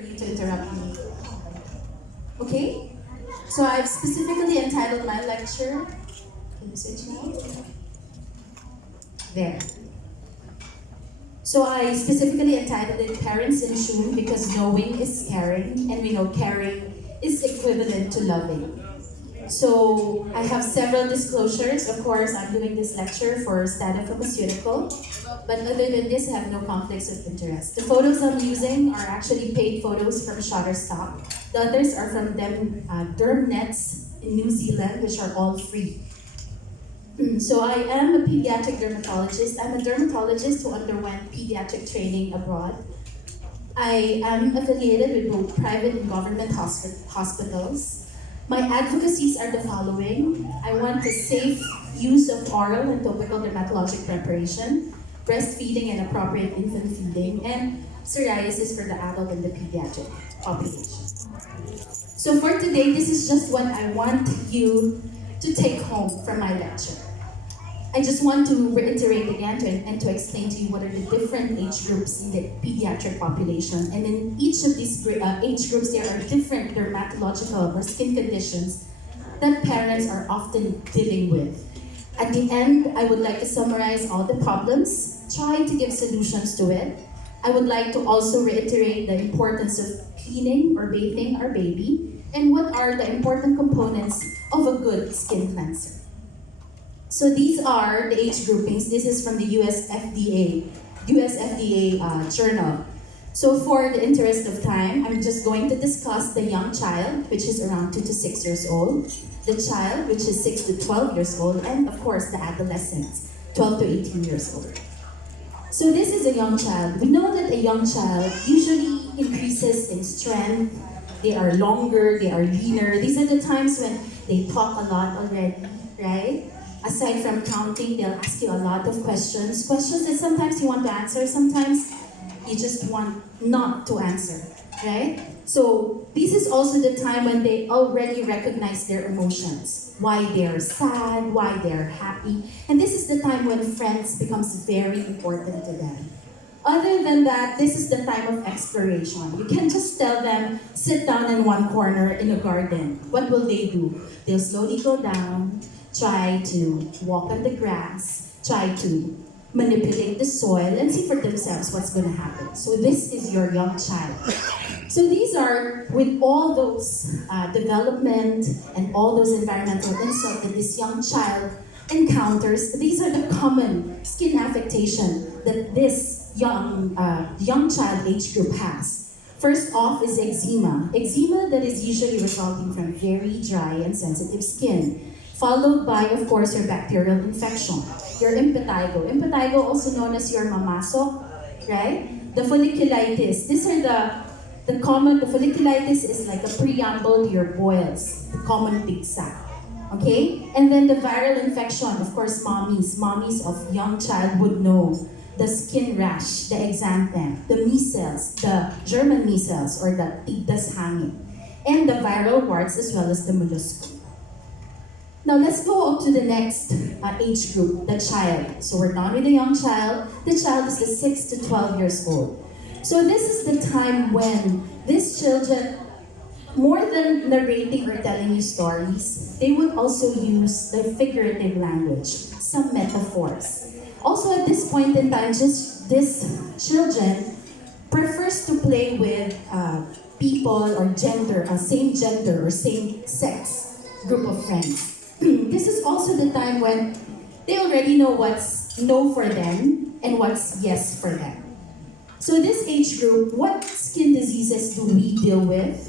to interrupt me. Okay? So I've specifically entitled my lecture. Can you switch now? There. So I specifically entitled it Parents in Tune because knowing is caring, and we know caring is equivalent to loving. So I have several disclosures. Of course, I'm doing this lecture for Stata Pharmaceutical, but other than this, I have no conflicts of interest. The photos I'm using are actually paid photos from Shutterstock. The others are from derm nets in New Zealand, which are all free. So I am a pediatric dermatologist. I'm a dermatologist who underwent pediatric training abroad. I am affiliated with both private and government hospitals. My advocacies are the following. I want the safe use of oral and topical dermatologic preparation, breastfeeding and appropriate infant feeding, and psoriasis for the adult and the pediatric population. So for today, this is just what I want you to take home from my lecture. I just want to reiterate again and to explain to you what are the different age groups in the pediatric population. And in each of these age groups, there are different dermatological or skin conditions that parents are often dealing with. At the end, I would like to summarize all the problems, try to give solutions to it. I would like to also reiterate the importance of cleaning or bathing our baby, and what are the important components of a good skin cleanser. So these are the age groupings. This is from the US FDA journal. So for the interest of time, I'm just going to discuss the young child, which is around 2 to 6 years old, the child, which is 6 to 12 years old, and of course the adolescents, 12 to 18 years old. So this is a young child. We know that a young child usually increases in strength. They are longer, they are leaner. These are the times when they talk a lot already, right? Aside from counting, they'll ask you a lot of questions. Questions that sometimes you want to answer, sometimes you just want not to answer, right? So this is also the time when they already recognize their emotions. Why they're sad, why they're happy. And this is the time when friends becomes very important to them. Other than that, this is the time of exploration. You can just tell them, sit down in one corner in a garden. What will they do? They'll slowly go down, try to walk on the grass, try to manipulate the soil, and see for themselves what's going to happen. So this is your young child. So these are, with all those development and all those environmental insults that this young child encounters, these are the common skin affectation that this young child age group has. First off is eczema. Eczema that is usually resulting from very dry and sensitive skin. Followed by, of course, your bacterial infection, your impetigo. Impetigo, also known as your mamasok, right? The folliculitis. These are the folliculitis is like a preamble to your boils, the common pig sac. Okay? And then the viral infection, of course, mommies of young child would know. The skin rash, the exanthem, the measles, the German measles, or the tigdas hangin, and the viral warts as well as the mollusco. Now let's go up to the next age group, the child. So we're done with the young child. The child is the 6 to 12 years old. So this is the time when these children, more than narrating or telling you stories, they would also use the figurative language, some metaphors. Also at this point in time, just this children prefers to play with people or gender, same gender or same sex group of friends. This is also the time when they already know what's no for them and what's yes for them. So this age group, what skin diseases do we deal with?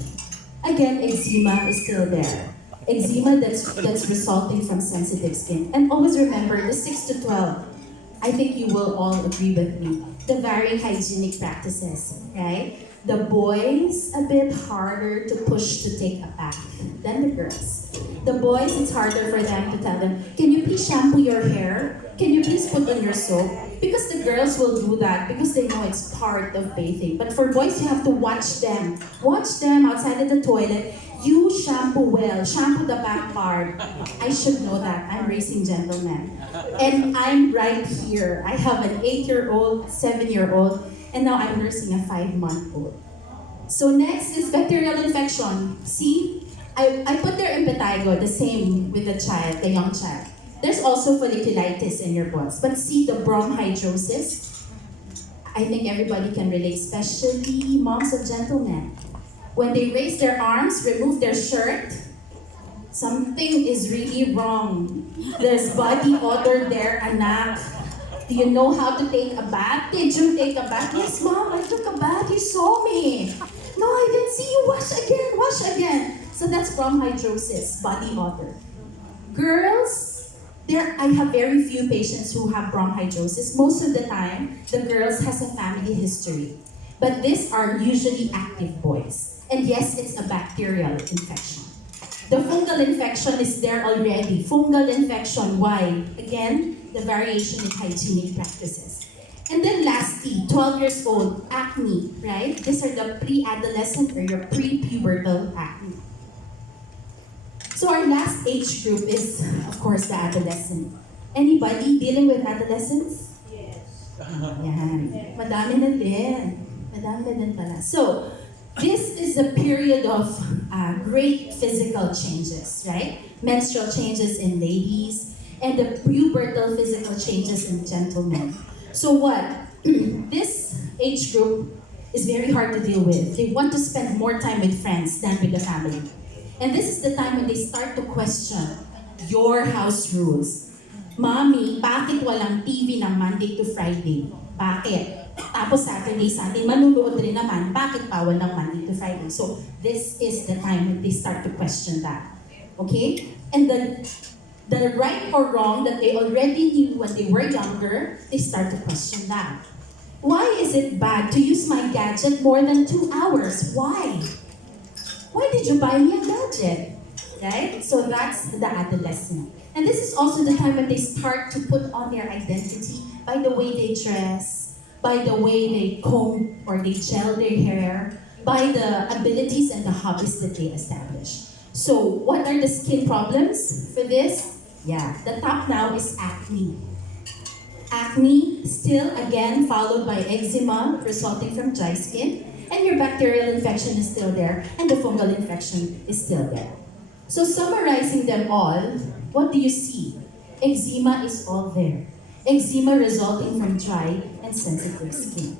Again, eczema is still there. Eczema that's resulting from sensitive skin. And always remember, the 6 to 12, I think you will all agree with me, the very hygienic practices, right? The boys, a bit harder to push to take a bath than the girls. The boys, it's harder for them to tell them, can you please shampoo your hair? Can you please put on your soap? Because the girls will do that because they know it's part of bathing. But for boys, you have to watch them. Watch them outside of the toilet. You shampoo well, shampoo the back part. I should know that. I'm raising gentlemen. And I'm right here. I have an 8-year-old, 7-year-old, and now I'm nursing a 5-month-old. So next is bacterial infection. See, I put there impetigo, the same with the child, the young child. There's also folliculitis in your bones. But see the bronchidrosis? I think everybody can relate, especially moms of gentlemen. When they raise their arms, remove their shirt, something is really wrong. There's body odor there, anak. Do you know how to take a bath? Did you take a bath? Yes, mom, I took a bath. You saw me. No, I didn't see you. Wash again. So that's bronchidrosis, body odor. Girls, I have very few patients who have bronchidrosis. Most of the time, the girls has a family history. But these are usually active boys. And yes, it's a bacterial infection. The fungal infection is there already. Fungal infection, why? Again, the variation in hygienic practices. And then lastly, 12 years old, acne, right? These are the pre-adolescent or your pre-pubertal acne. So our last age group is, of course, the adolescent. Anybody dealing with adolescents? Yes. Yan. Madami na din pala. So, this is a period of great physical changes, right? Menstrual changes in ladies, and the pubertal physical changes in gentlemen. So what? This age group is very hard to deal with. They want to spend more time with friends than with the family. And this is the time when they start to question your house rules. Mommy, bakit walang TV ng Monday to Friday? Bakit? Tapos Saturday, Sunday, manunood rin naman. Bakit bawal ng Monday to Friday? So, this is the time when they start to question that. Okay? And the right or wrong that they already knew when they were younger, they start to question that. Why is it bad to use my gadget more than 2 hours? Why? Why did you buy me a gadget? Right? So that's the adolescent. And this is also the time when they start to put on their identity by the way they dress, by the way they comb or they gel their hair, by the abilities and the hobbies that they establish. So what are the skin problems for this? Yeah, the top now is acne. Acne, still again followed by eczema resulting from dry skin, and your bacterial infection is still there, and the fungal infection is still there. So summarizing them all, what do you see? Eczema is all there. Eczema resulting from dry and sensitive skin.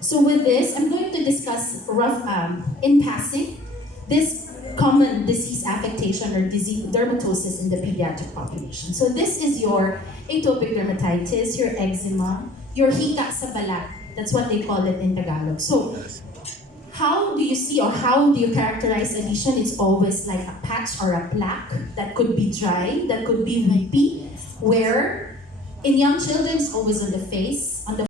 So with this, I'm going to discuss in passing this common disease affectation or disease dermatosis in the pediatric population. So this is your atopic dermatitis, your eczema, your hika sa balat. That's what they call it in Tagalog. So how do you see or how do you characterize a lesion? It's always like a patch or a plaque that could be dry, that could be weepy, where in young children it's always on the face, on the